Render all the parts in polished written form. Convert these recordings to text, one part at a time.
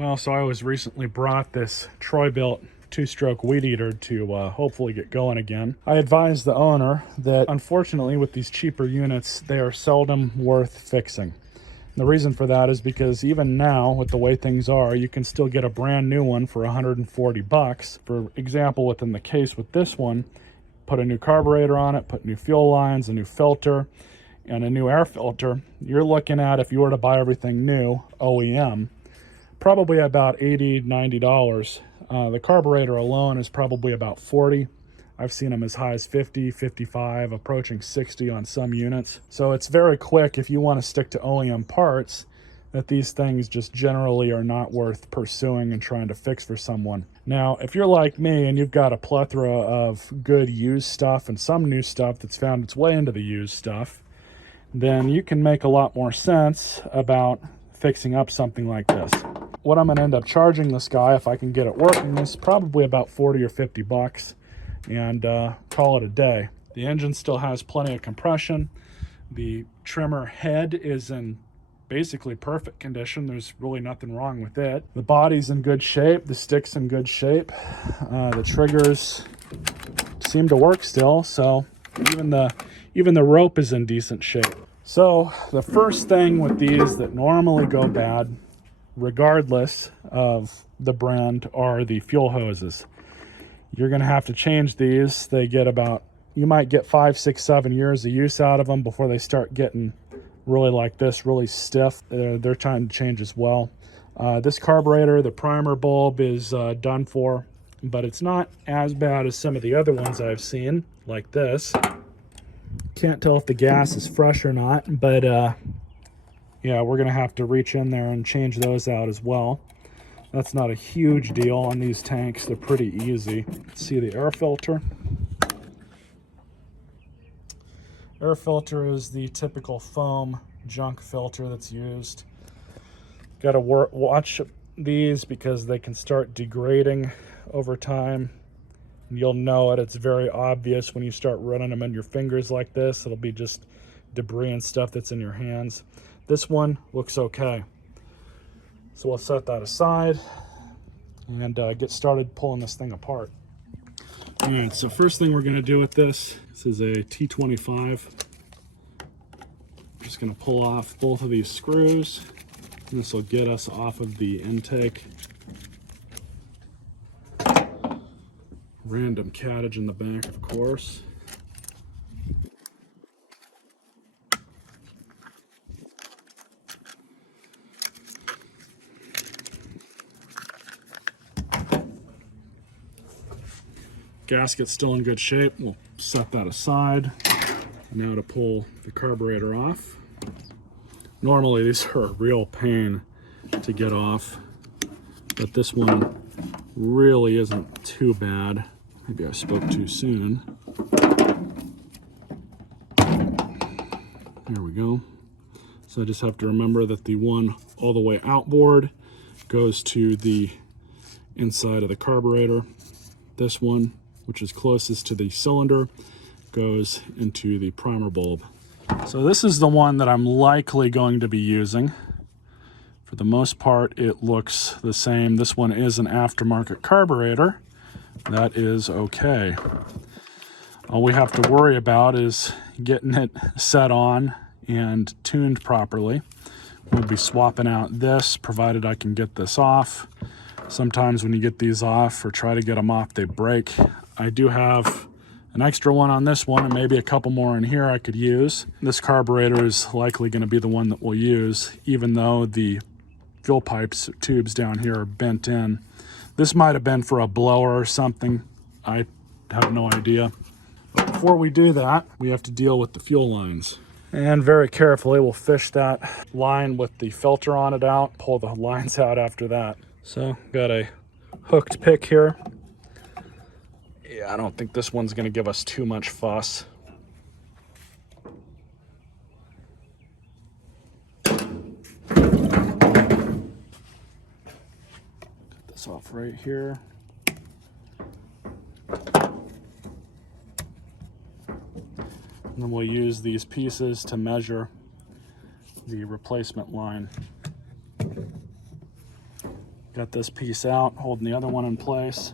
Well, so I was recently brought this Troy-Bilt two-stroke weed eater to hopefully get going again. I advised the owner that unfortunately with these cheaper units, they are seldom worth fixing. The reason for that is because even now, with the way things are, you can still get a brand new one for 140 bucks. For example, within the case with this one, put a new carburetor on it, put new fuel lines, a new filter, and a new air filter. You're looking at, if you were to buy everything new, OEM, probably about $80, $90. The carburetor alone is probably about 40. I've seen them as high as 50, 55, approaching 60 on some units. So it's very quick if you want to stick to OEM parts, that these things just generally are not worth pursuing and trying to fix for someone. Now, if you're like me and you've got a plethora of good used stuff and some new stuff that's found its way into the used stuff, then you can make a lot more sense about fixing up something like this. What I'm gonna end up charging this guy, if I can get it working, is probably about 40 or 50 bucks. And call it a day. The engine still has plenty of compression. The trimmer head is in basically perfect condition. There's really nothing wrong with it. The body's in good shape. The stick's in good shape. The triggers seem to work still. So even the rope is in decent shape. So the first thing with these that normally go bad, regardless of the brand, are the fuel hoses. You're going to have to change these. They get about, you might get 5, 6, 7 years of use out of them before they start getting really like this, really stiff. They're time to change as well. This carburetor, the primer bulb is done for, but it's not as bad as some of the other ones I've seen, like this. Can't tell if the gas is fresh or not, but yeah, we're going to have to reach in there and change those out as well. That's not a huge deal on these tanks. They're pretty easy. See the air filter. Air filter is the typical foam junk filter that's used. Got to watch these because they can start degrading over time. You'll know it. It's very obvious when you start running them in your fingers like this. It'll be just debris and stuff that's in your hands. This one looks okay. So we'll set that aside and get started pulling this thing apart. All right, so first thing we're gonna do with this is a T25. I'm just gonna pull off both of these screws. This will get us off of the intake. Random cattage in the back, of course. Gasket's still in good shape. We'll set that aside. Now to pull the carburetor off. Normally these are a real pain to get off, but this one really isn't too bad. Maybe I spoke too soon. There we go. So I just have to remember that the one all the way outboard goes to the inside of the carburetor. This one, which is closest to the cylinder, goes into the primer bulb. So this is the one that I'm likely going to be using. For the most part, it looks the same. This one is an aftermarket carburetor. That is okay. All we have to worry about is getting it set on and tuned properly. We'll be swapping out this, provided I can get this off. Sometimes when you get these off or try to get them off, they break. I do have an extra one on this one and maybe a couple more in here I could use. This carburetor is likely going to be the one that we'll use, even though the fuel pipes tubes down here are bent in. This might have been for a blower or something. I have no idea. But before we do that, we have to deal with the fuel lines. And very carefully, we'll fish that line with the filter on it out, pull the lines out after that. So, got a hooked pick here. Yeah, I don't think this one's gonna give us too much fuss. Cut this off right here. And then we'll use these pieces to measure the replacement line. Got this piece out, holding the other one in place.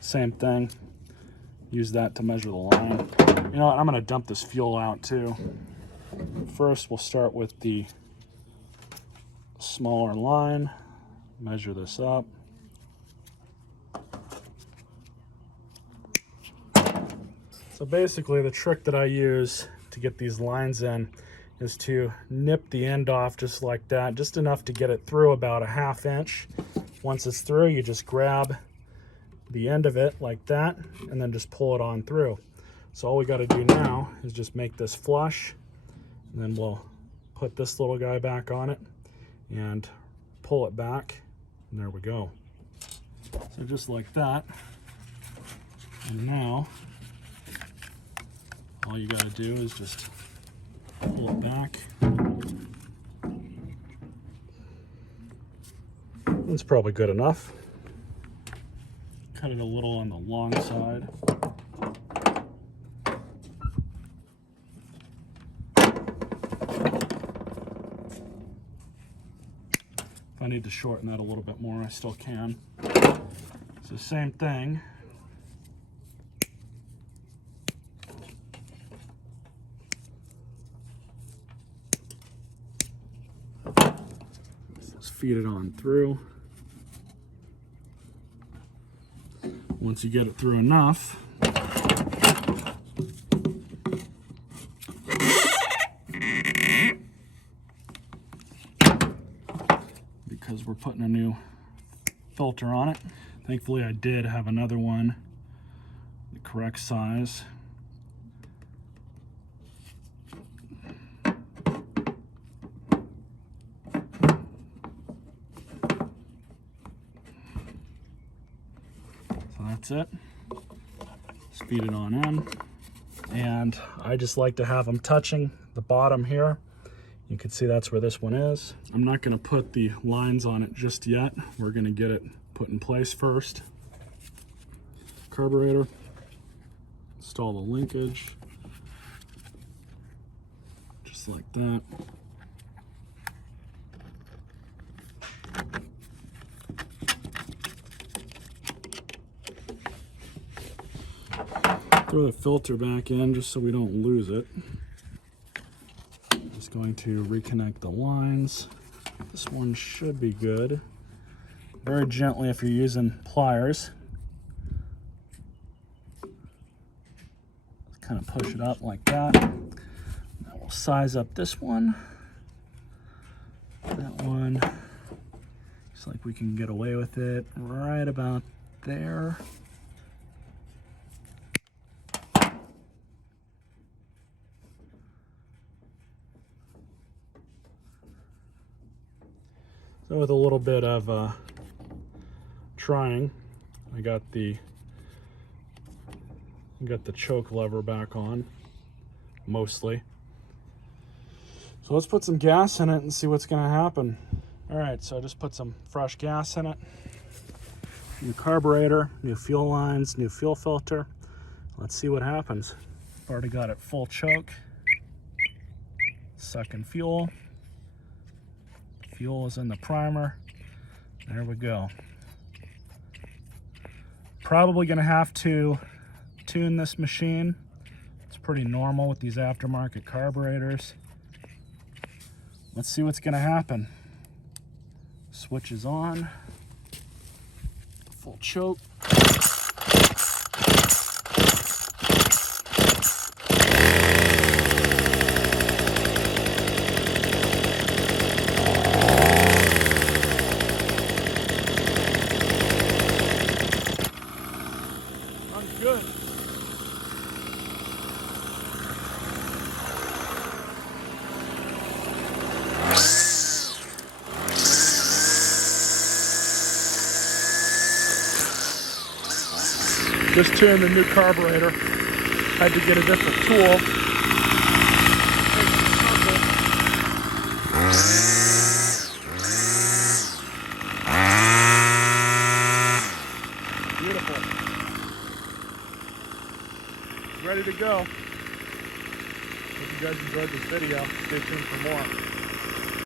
Same thing. Use that to measure the line. You know what, I'm gonna dump this fuel out too. First, we'll start with the smaller line. Measure this up. So basically, the trick that I use to get these lines in is to nip the end off just like that, just enough to get it through about a 1/2 inch. Once it's through, you just grab the end of it like that and then just pull it on through. So all we got to do now is just make this flush, and then we'll put this little guy back on it and pull it back, and there we go. So just like that. And now all you got to do is just pull it back. That's probably good enough. Cut it a little on the long side. If I need to shorten that a little bit more, I still can. So same thing. Let's feed it on through. Once you get it through enough, because we're putting a new filter on it. Thankfully, I did have another one the correct size. That's it. Just feed it on in. And I just like to have them touching the bottom here. You can see that's where this one is. I'm not going to put the lines on it just yet. We're going to get it put in place first. Carburetor. Install the linkage. Just like that. Throw the filter back in just so we don't lose it. Just going to reconnect the lines. This one should be good. Very gently if you're using pliers. Kind of push it up like that. Now we'll size up this one. That one. Just like we can get away with it right about there. So with a little bit of trying, I got the choke lever back on, mostly. So let's put some gas in it and see what's gonna happen. All right, so I just put some fresh gas in it. New carburetor, new fuel lines, new fuel filter. Let's see what happens. Already got it full choke. Sucking fuel. Fuel is in the primer. There we go. Probably gonna have to tune this machine. It's pretty normal with these aftermarket carburetors. Let's see what's gonna happen. Switch is on. Full choke. Good. Just tuned the new carburetor. Had to get a different tool. Beautiful. Ready to go. you guys enjoyed this video. Stay tuned for more.